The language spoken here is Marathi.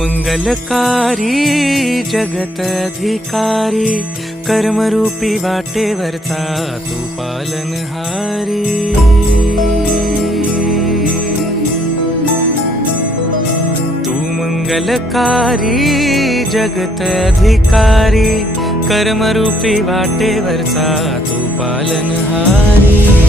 मंगलकारी जगत अधिकारी, कर्मरूपी वाटेवरचा तू पालनहारी। तू मंगलकारी जगत अधिकारी, कर्मरूपी वाटेवरचा तू पालनहारी। तू